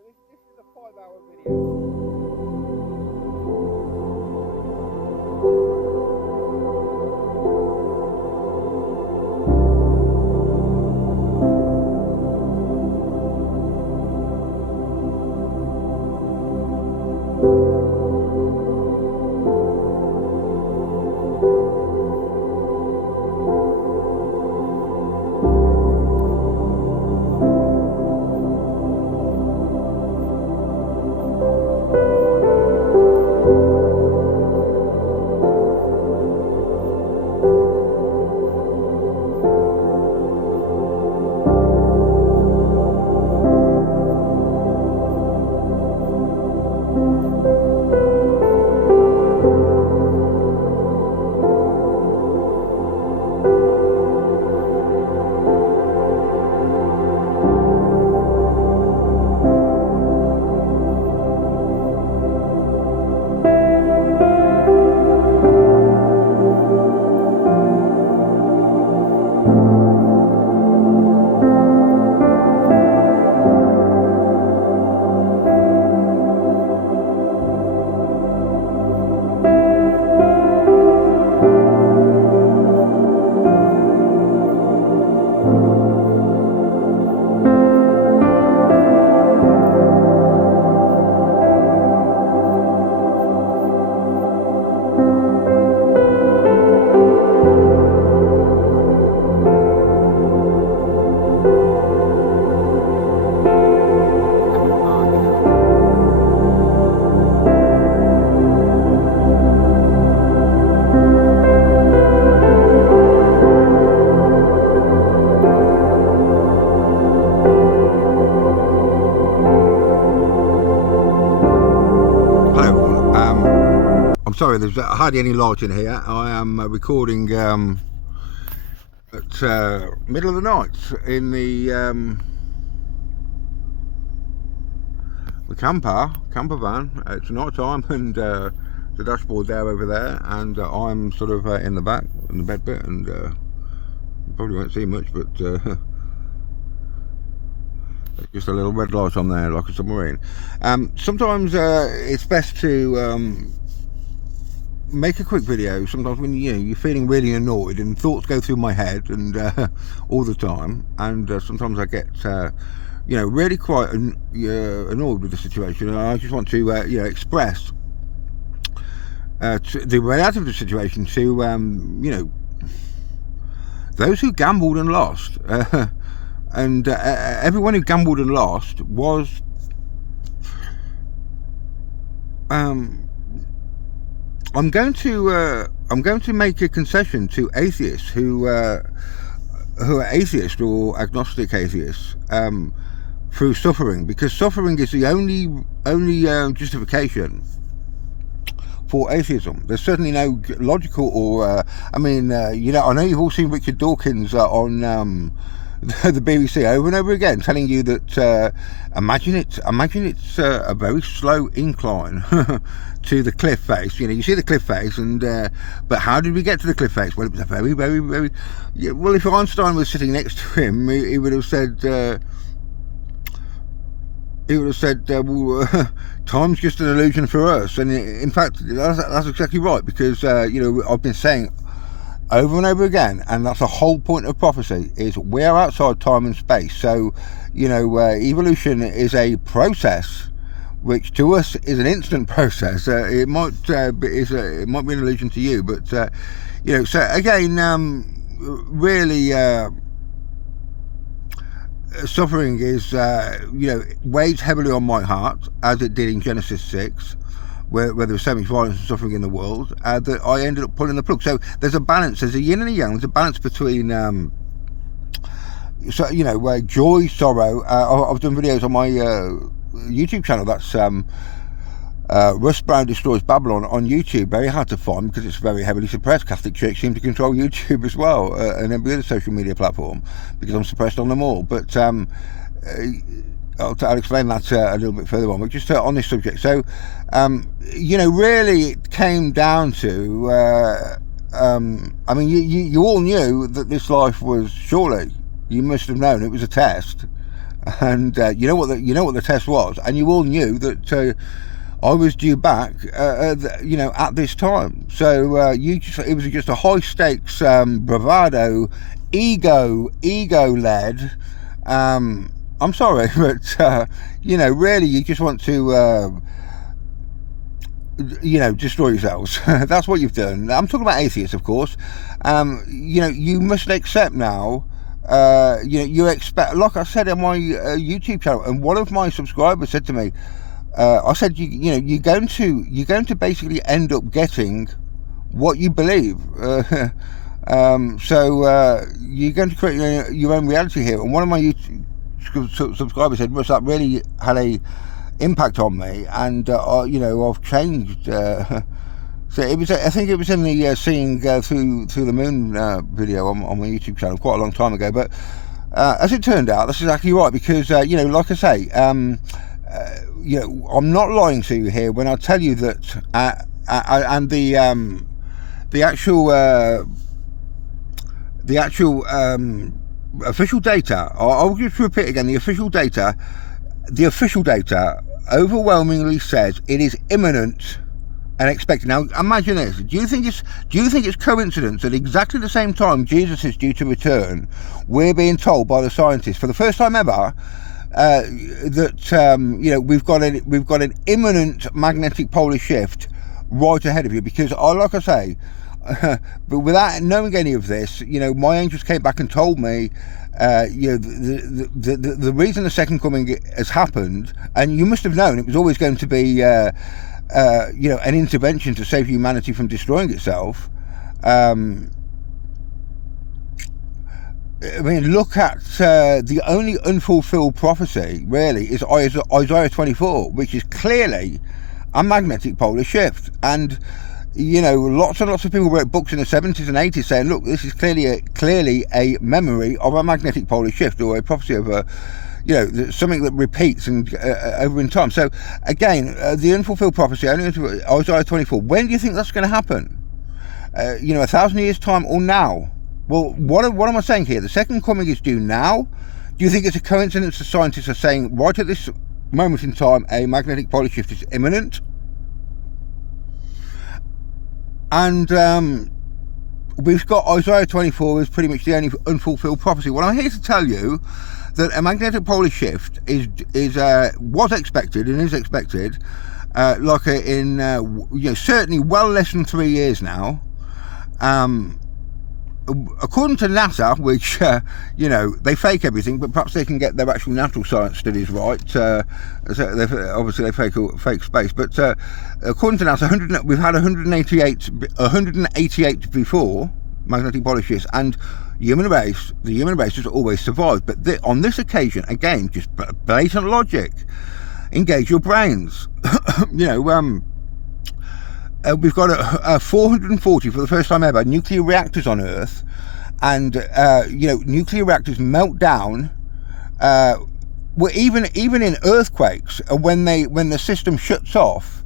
but this is a 5-hour video. Sorry, there's hardly any light in here. I am recording at middle of the night in the camper van. It's night time, and the dashboard there over there, and I'm sort of in the back in the bed bit, and you probably won't see much, but just a little red light on there like a submarine. Sometimes it's best to make a quick video sometimes when you're feeling really annoyed and thoughts go through my head, and all the time, and sometimes I get really quite annoyed with the situation, and I just want to express the reality of the situation to those who gambled and lost, and everyone who gambled and lost was I'm going to make a concession to atheists who are atheist or agnostic atheists through suffering, because suffering is the only justification for atheism. There's certainly no logical or I know you've all seen Richard Dawkins on the BBC over and over again, telling you that imagine it's a very slow incline to the cliff face. You see the cliff face, and but how did we get to the cliff face? Well, it was a very, very, very well. If Einstein was sitting next to him, he would have said well, time's just an illusion for us. And in fact, that's exactly right, because I've been saying over and over again, and that's the whole point of prophecy, is we're outside time and space. So evolution is a process which to us is an instant process. It might be an illusion to you, but so again, really suffering is weighs heavily on my heart, as it did in Genesis 6, where there was so much violence and suffering in the world, that I ended up pulling the plug. So there's a balance, there's a yin and a yang, there's a balance between joy, sorrow. I've done videos on my YouTube channel, that's Russ Brown Destroys Babylon on YouTube. Very hard to find because it's very heavily suppressed. Catholic Church seems to control YouTube as well, and every other social media platform, because I'm suppressed on them all. But I'll explain that a little bit further on, but just on this subject. So really it came down to you all knew that this life was, surely you must have known it was a test, And you know what the test was, and you all knew that I was due back, at this time. So it was just a high stakes, bravado, ego led. I'm sorry, but really, you just want to. Destroy yourselves. That's what you've done. I'm talking about atheists, of course. You must accept now. You expect, like I said on my YouTube channel, and one of my subscribers said to me, I said, you're going to basically end up getting what you believe. So you're going to create your own reality here. And one of my YouTube subscribers said, "Russ, that really had a impact on me, and I've changed." So it was, I think it was in the seeing through the moon video on my YouTube channel quite a long time ago. But as it turned out, that's exactly right, because like I say, I'm not lying to you here when I tell you that, and the actual official data. I'll just repeat again. The official data overwhelmingly says it is imminent and expected. Now imagine this. Do you think it's coincidence that exactly the same time Jesus is due to return, we're being told by the scientists for the first time ever that we've got an imminent magnetic polar shift right ahead of you? Because like I say, but without knowing any of this, my angels came back and told me, the reason the second coming has happened, and you must have known it was always going to be, an intervention to save humanity from destroying itself. I mean, look at the only unfulfilled prophecy, really, is Isaiah 24, which is clearly a magnetic polar shift. And lots and lots of people wrote books in the 70s and 80s saying, look, this is clearly a memory of a magnetic polar shift, or a prophecy of a, something that repeats and over in time. So again, the unfulfilled prophecy, only Isaiah 24. When do you think that's going to happen? 1,000 years time or now? Well, what am I saying here? The second coming is due now. Do you think it's a coincidence the scientists are saying right at this moment in time a magnetic polar shift is imminent? And we've got Isaiah 24 is pretty much the only unfulfilled prophecy. Well, I'm here to tell you that a magnetic polar shift was expected and is expected, certainly well less than 3 years now. According to NASA, which they fake everything, but perhaps they can get their actual natural science studies right. Obviously they fake space, but according to NASA, we've had 188 before magnetic polar shifts, and the human race has always survived. But on this occasion, again, just blatant logic. Engage your brains. We've got 440 for the first time ever nuclear reactors on Earth, and nuclear reactors melt down. Well, even in earthquakes, when the system shuts off,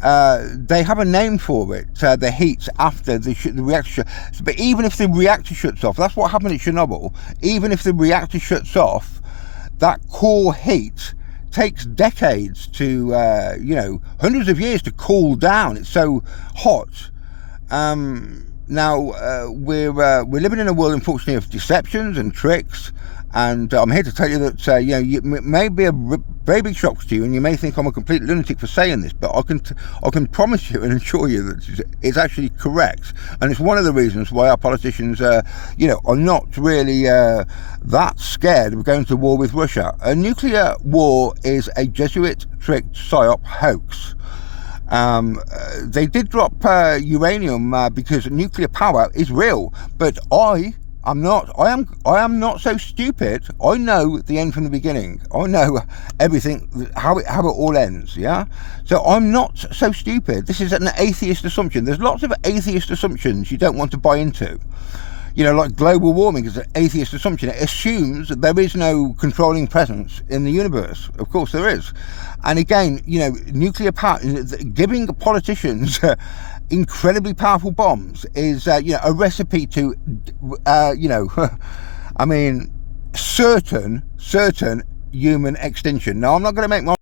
they have a name for it. The heat after the reactor. But even if the reactor shuts off, that's what happened at Chernobyl. Even if the reactor shuts off, that core heat takes decades to, hundreds of years to cool down. It's so hot. Now we're living in a world, unfortunately, of deceptions and tricks. And I'm here to tell you that it may be a very big shock to you, and you may think I'm a complete lunatic for saying this, but I can promise you and assure you that it's actually correct. And it's one of the reasons why our politicians, are not really that scared of going to war with Russia. A nuclear war is a Jesuit-tricked PSYOP hoax. They did drop uranium because nuclear power is real, but I am not so stupid. I know the end from the beginning. I know everything, how it all ends. Yeah, so I'm not so stupid. This is an atheist assumption. There's lots of atheist assumptions you don't want to buy into. Like global warming is an atheist assumption. It assumes that there is no controlling presence in the universe. Of course there is. And again, nuclear power, giving politicians incredibly powerful bombs is, a recipe to, I mean, certain human extinction. Now, I'm not going to make my